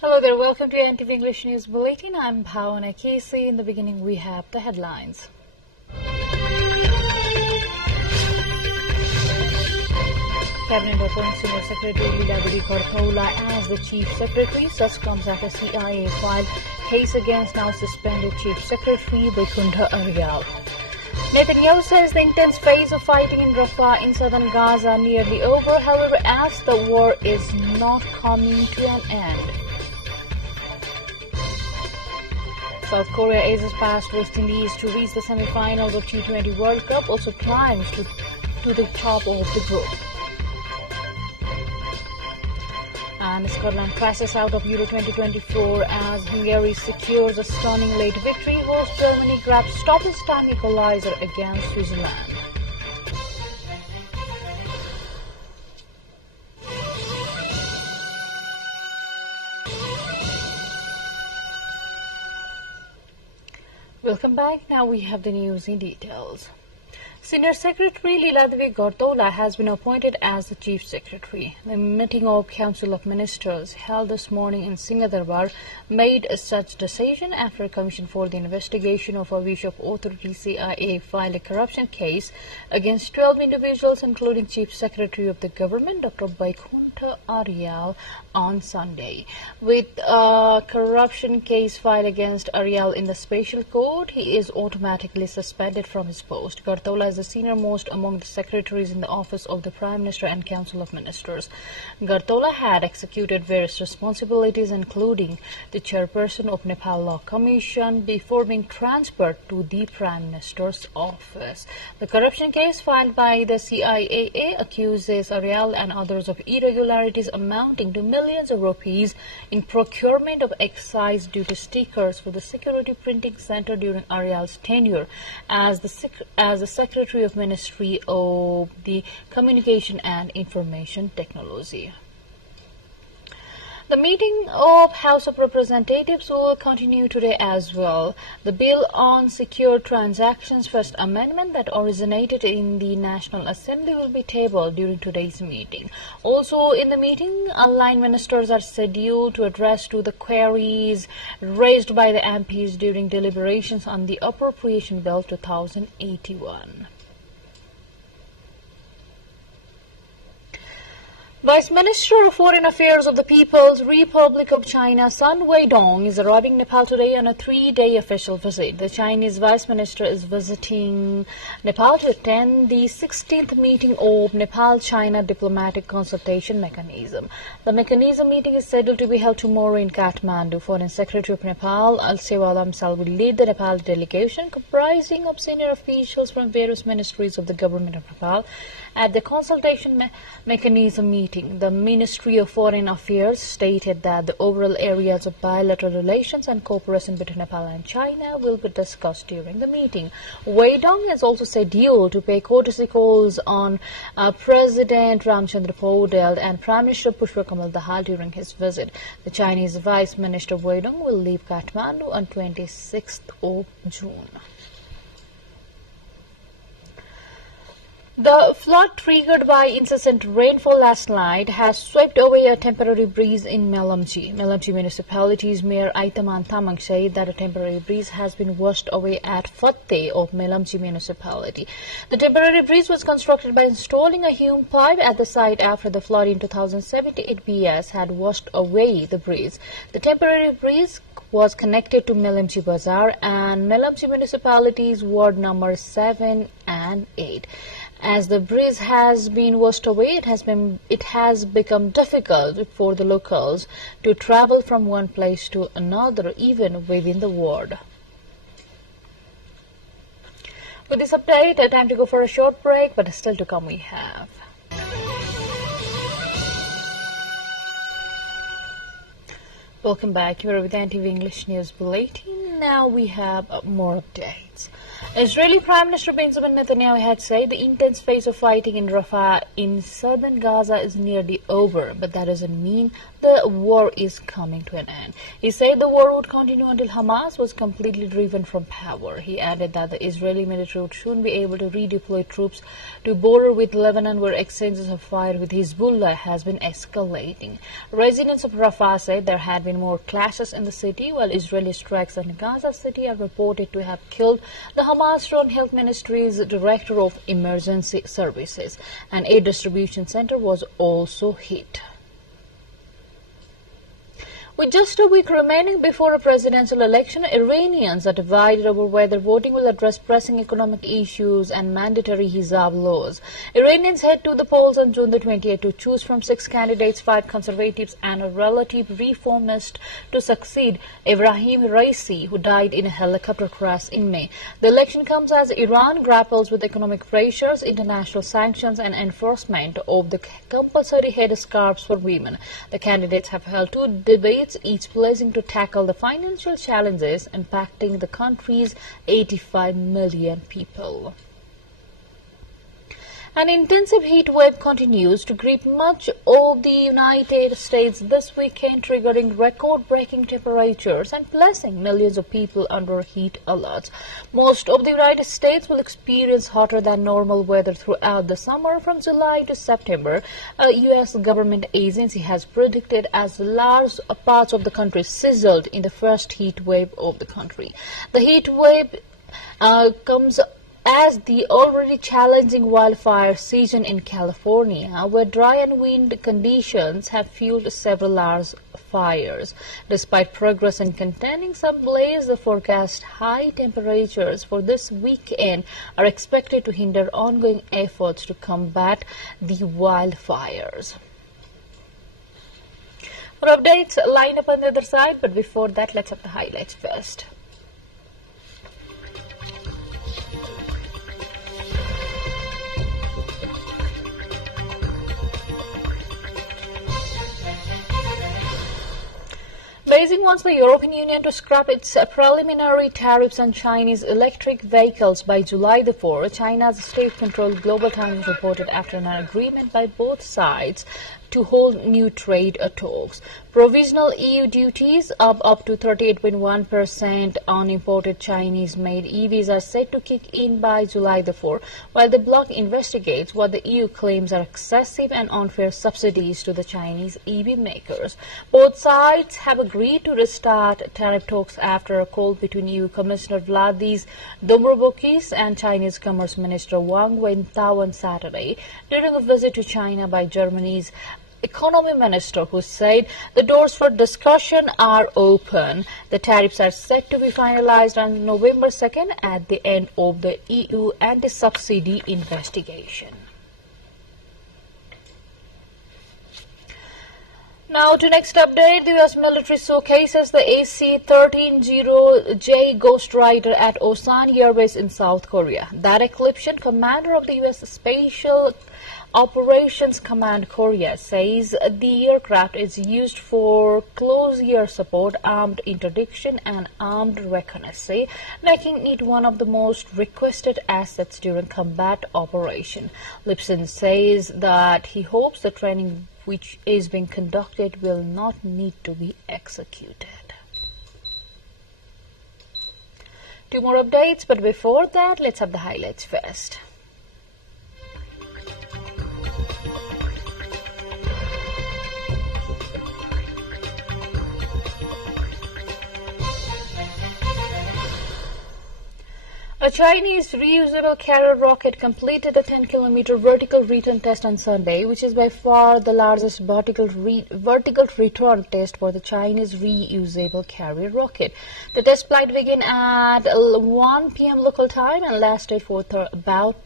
Hello there, welcome to NTV English News Bulletin. I'm Bhavana Casey. In the beginning, we have the headlines. Cabinet appoints Senior Secretary Reusable as the Chief Secretary. Such comes after CIA filed case against now suspended Chief Secretary Reusable. Netanyahu says the intense phase of fighting in Rafah in southern Gaza nearly over, however, as the war is not coming to an end. South Korea aces past West Indies to reach the semi-finals of T20 World Cup, also climbs to the top of the group. And Scotland crashes out of Euro 2024 as Hungary secures a stunning late victory. Host Germany grabs stoppage-time equalizer against Switzerland. Welcome back. Now we have the news in details. Senior Secretary Leeladvi Gartola has been appointed as the Chief Secretary. The meeting of Council of Ministers held this morning in Singapore made such decision after a commission for the investigation of a Bishop Authority CIA filed a corruption case against 12 individuals, including Chief Secretary of the Government, Dr. Vaikunta Arial, on Sunday. With a corruption case filed against Arial in the special court, he is automatically suspended from his post. Gartola is the senior most among the secretaries in the office of the Prime Minister and Council of Ministers. Gartola had executed various responsibilities, including the chairperson of Nepal Law Commission, before being transferred to the Prime Minister's office. The corruption case filed by the CIA accuses Arial and others of irregularities amounting to millions of rupees in procurement of excise duty stickers for the Security Printing Center during Arial's tenure as the Secretary of Ministry of the Communication and Information Technology. The meeting of House of Representatives will continue today as well. The bill on secure transactions first amendment that originated in the National Assembly will be tabled during today's meeting. Also in the meeting, line ministers are scheduled to address to the queries raised by the MPs during deliberations on the Appropriation Bill 2081. Vice Minister of Foreign Affairs of the People's Republic of China, Sun Weidong, is arriving Nepal today on a 3-day official visit. The Chinese Vice Minister is visiting Nepal to attend the 16th meeting of Nepal-China Diplomatic Consultation Mechanism. The mechanism meeting is scheduled to be held tomorrow in Kathmandu. Foreign Secretary of Nepal, Alsewal Amsal, will lead the Nepal delegation comprising of senior officials from various ministries of the Government of Nepal at the consultation mechanism meeting. The Ministry of Foreign Affairs stated that the overall areas of bilateral relations and cooperation between Nepal and China will be discussed during the meeting. Weidong is also scheduled to pay courtesy calls on President Ramchandra Podel and Prime Minister Pushpakamal Dahal during his visit. The Chinese Vice Minister Weidong will leave Kathmandu on 26th of June. The flood triggered by incessant rainfall last night has swept away a temporary breeze in Melamchi. Melamchi Municipality's Mayor Aitaman Tamang said that a temporary breeze has been washed away at Fatte of Melamchi Municipality. The temporary breeze was constructed by installing a hume pipe at the site after the flood in 2078 BS had washed away the breeze. The temporary breeze was connected to Melamchi Bazaar and Melamchi Municipality's ward number 7 and 8. As the breeze has been washed away, it has become difficult for the locals to travel from one place to another, even within the ward. With this update, time to go for a short break, but still to come we have. Welcome back. You're with NTV English News Bulletin. Now we have more updates. Israeli Prime Minister Benjamin Netanyahu had said the intense phase of fighting in Rafah in southern Gaza is nearly over, but that doesn't mean the war is coming to an end. He said the war would continue until Hamas was completely driven from power. He added that the Israeli military would soon be able to redeploy troops to border with Lebanon, where exchanges of fire with Hezbollah has been escalating. Residents of Rafah said there had been more clashes in the city, while Israeli strikes on Gaza City are reported to have killed the Hamas-run Health Ministry's Director of Emergency Services. An aid distribution center was also hit. With just a week remaining before a presidential election, Iranians are divided over whether voting will address pressing economic issues and mandatory hijab laws. Iranians head to the polls on June the 20th to choose from 6 candidates, 5 conservatives and a relative reformist to succeed Ebrahim Raisi, who died in a helicopter crash in May. The election comes as Iran grapples with economic pressures, international sanctions and enforcement of the compulsory headscarves for women. The candidates have held 2 debates, each pledging to tackle the financial challenges impacting the country's 85 million people. An intensive heat wave continues to grip much of the United States this weekend, triggering record-breaking temperatures and placing millions of people under heat alerts. Most of the United States will experience hotter than normal weather throughout the summer from July to September. A U.S. government agency has predicted as large parts of the country sizzled in the first heat wave of the country. The heat wave comes as the already challenging wildfire season in California, where dry and wind conditions have fueled several large fires. Despite progress in containing some blaze, the forecast high temperatures for this weekend are expected to hinder ongoing efforts to combat the wildfires. For updates, line up on the other side, but before that, let's have the highlights first. Beijing wants the European Union to scrap its preliminary tariffs on Chinese electric vehicles by July the 4th. China's state-controlled Global Times reported after an agreement by both sides to hold new trade talks. Provisional EU duties up to 38.1% on imported Chinese-made EVs are set to kick in by July the 4th, while the bloc investigates what the EU claims are excessive and unfair subsidies to the Chinese EV makers. Both sides have agreed to restart tariff talks after a call between EU Commissioner Vladis Dombrovskis and Chinese Commerce Minister Wang Wentao on Saturday during a visit to China by Germany's Economy Minister, who said the doors for discussion are open. The tariffs are set to be finalized on November 2nd at the end of the EU anti-subsidy investigation. Now to next update, the U.S. military showcases the AC-130J Ghostwriter at Osan Air Base in South Korea. Derek Lipson, commander of the U.S. Special Operations Command Korea, says the aircraft is used for close air support, armed interdiction and armed reconnaissance, making it one of the most requested assets during combat operation. Lipson says that he hopes the training which is being conducted will not need to be executed. 2 more updates, but before that, let's have the highlights first. A Chinese reusable carrier rocket completed a 10-kilometer vertical return test on Sunday, which is by far the largest vertical return test for the Chinese reusable carrier rocket. The test flight began at 1 p.m. local time and lasted for about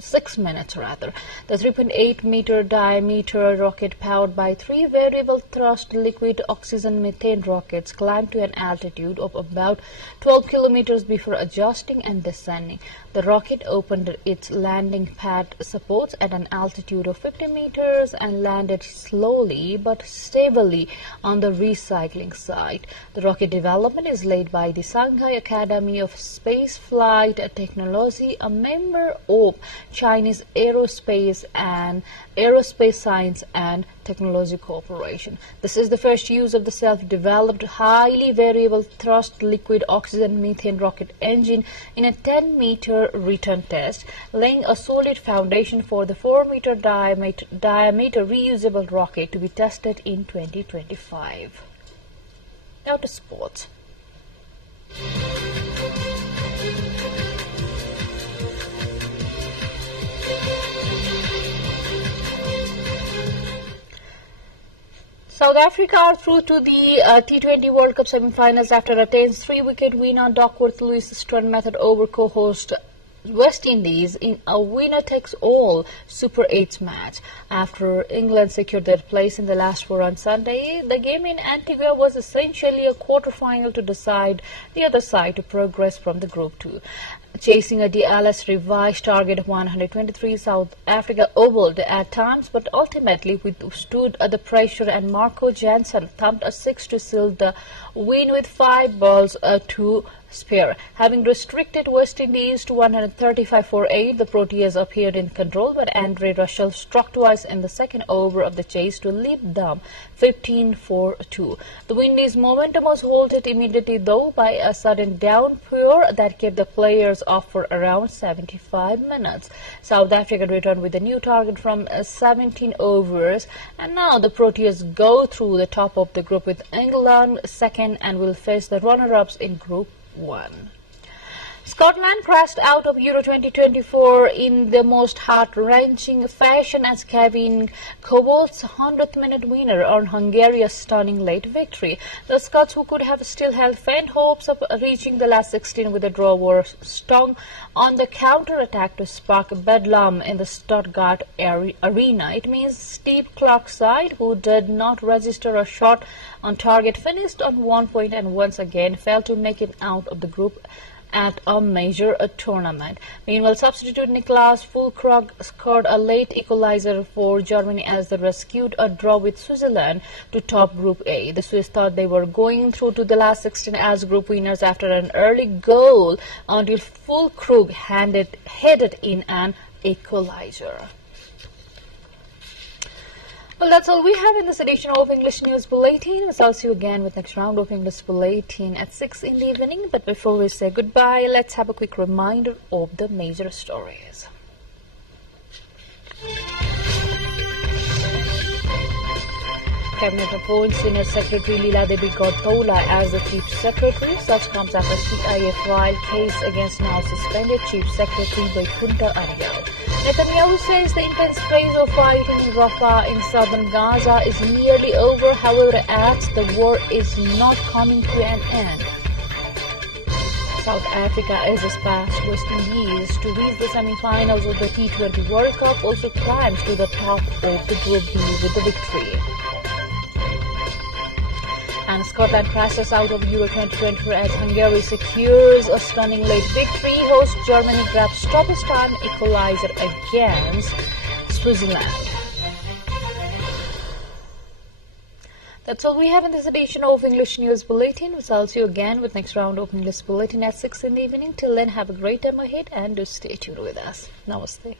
6 minutes. The 3.8-meter diameter rocket, powered by 3 variable thrust liquid oxygen methane rockets, climbed to an altitude of about 12 kilometers before adjusting thrusting and descending. The rocket opened its landing pad supports at an altitude of 50 meters and landed slowly but stably on the recycling site. The rocket development is led by the Shanghai Academy of Spaceflight Technology, a member of Chinese Aerospace Science and Technology Corporation. This is the first use of the self-developed, highly variable thrust liquid oxygen methane rocket engine in a 10-meter return test, laying a solid foundation for the 4-meter diameter reusable rocket to be tested in 2025. Now to sports. South Africa are through to the T20 World Cup semi-finals after a tense 3-wicket win on Duckworth-Lewis-Strand method over co-host West Indies in a winner-takes-all Super 8s match. After England secured their place in the last 4 on Sunday, the game in Antigua was essentially a quarter-final to decide the other side to progress from the Group 2. Chasing a DLS revised target of 123, South Africa ovaled at times but ultimately withstood the pressure, and Marco Jansen thumped a 6 to seal the win with 5 balls to spare. Having restricted West Indies to 135 for 8, the Proteas appeared in control, but Andre Russell struck twice in the second over of the chase to lead them 15 for 2. The Windies' momentum was halted immediately, though, by a sudden downpour that kept the players off for around 75 minutes. South Africa returned with a new target from 17 overs, and now the Proteas go through the top of the group with England second and will face the runner-ups in Group 1. Scotland crashed out of Euro 2024 in the most heart-wrenching fashion as Kevin Kobolt's 100th minute winner earned Hungary a stunning late victory. The Scots, who could have still held faint hopes of reaching the last 16 with a draw, were stung on the counter-attack to spark bedlam in the Stuttgart arena. It means Steve Clark's side, who did not register a shot on target, finished on 1 point and once again failed to make it out of the group at a major tournament. Meanwhile, substitute Niklas Füllkrug scored a late equalizer for Germany as they rescued a draw with Switzerland to top Group A. The Swiss thought they were going through to the last 16 as group winners after an early goal until Füllkrug headed in an equalizer. Well, that's all we have in this edition of English News Bulletin. I'll see you again with next round of English Bulletin at 6 in the evening. But before we say goodbye, let's have a quick reminder of the major stories. Cabinet appoints Senior Secretary Leela Devi Gortola as the Chief Secretary. Such comes after CIA trial case against now suspended Chief Secretary Vaikunta Aryal. Netanyahu says the intense phase of fighting in Rafah in southern Gaza is nearly over. However, adds the war is not coming to an end. South Africa is past West Indies to reach the semi-finals of the T20 World Cup, also climbs to the top of the Group B with the victory. And Scotland crashes out of Euro 2024 as Hungary secures a stunning late victory. Host Germany grabs stoppage time equalizer against Switzerland. That's all we have in this edition of English News Bulletin. We'll see you again with next round of English Bulletin at 6 in the evening. Till then, have a great time ahead and do stay tuned with us. Namaste.